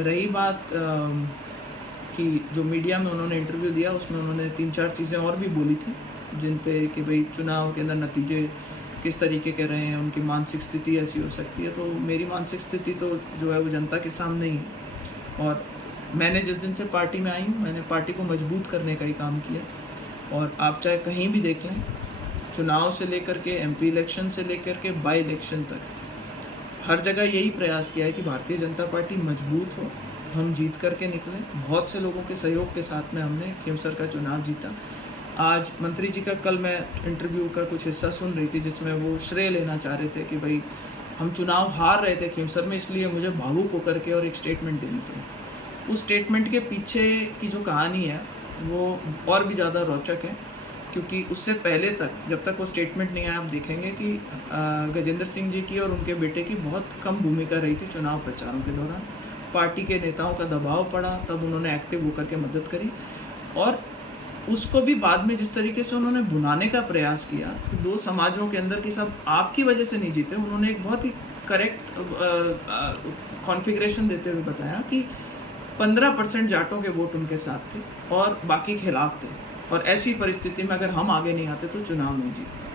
रही बात कि जो मीडिया में उन्होंने इंटरव्यू दिया उसमें उन्होंने 3-4 चीज़ें और भी बोली थी जिन पे कि भाई चुनाव के अंदर नतीजे किस तरीके के रहे हैं, उनकी मानसिक स्थिति ऐसी हो सकती है। तो मेरी मानसिक स्थिति तो जो है वो जनता के सामने ही है और मैंने जिस दिन से पार्टी में आई हूँ मैंने पार्टी को मजबूत करने का ही काम किया। और आप चाहे कहीं भी देख लें, चुनाव से लेकर के एमपी इलेक्शन से लेकर के बाई इलेक्शन तक हर जगह यही प्रयास किया है कि भारतीय जनता पार्टी मजबूत हो, हम जीत करके निकलें। बहुत से लोगों के सहयोग के साथ में हमने खींवसर का चुनाव जीता। आज मंत्री जी का कल मैं इंटरव्यू का कुछ हिस्सा सुन रही थी जिसमें वो श्रेय लेना चाह रहे थे कि भाई हम चुनाव हार रहे थे खींवसर में, इसलिए मुझे भावुक होकर के और एक स्टेटमेंट देनी पड़ी। उस स्टेटमेंट के पीछे की जो कहानी है वो और भी ज़्यादा रोचक है, क्योंकि उससे पहले तक जब तक वो स्टेटमेंट नहीं आया आप देखेंगे कि गजेंद्र सिंह जी की और उनके बेटे की बहुत कम भूमिका रही थी चुनाव प्रचारों के दौरान। पार्टी के नेताओं का दबाव पड़ा तब उन्होंने एक्टिव होकर के मदद करी और उसको भी बाद में जिस तरीके से उन्होंने भुनाने का प्रयास किया कि दो समाजों के अंदर की सब आपकी वजह से नहीं जीते। उन्होंने एक बहुत ही करेक्ट कॉन्फ़िगरेशन देते हुए बताया कि 15% जाटों के वोट उनके साथ थे और बाकी खिलाफ थे और ऐसी परिस्थिति में अगर हम आगे नहीं आते तो चुनाव नहीं जीतते।